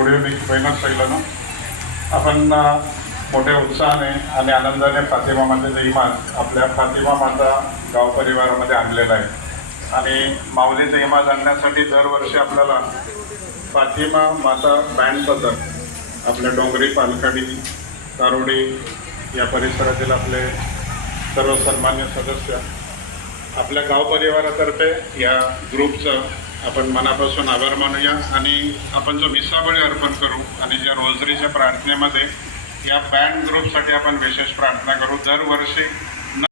Good evening famous पहिलं आपण मोठ्या उत्साहाने आणि आनंदाने फातिमा मातेचा इमान आपल्या फातिमा माता गाव परिवारामध्ये आणलेला आहे आणि माऊलीचा इमान आणण्यासाठी दरवर्षी आपल्याला फातिमा माता बँड पथक आपल्या डोंगरी, पालखाडी, तारोडी या परिसरातील आपले सर्व सन्मान्य सदस्य आपल्या गाव परिवारातर्फे या ग्रुपचं आपण मनापासून आभार मानूया आणि आपण जो मिसाबळी अर्पण करू आणि ज्या रोजरीच्या प्रार्थनेमध्ये या बँड ग्रुपसाठी आपण विशेष प्रार्थना करू. दरवर्षी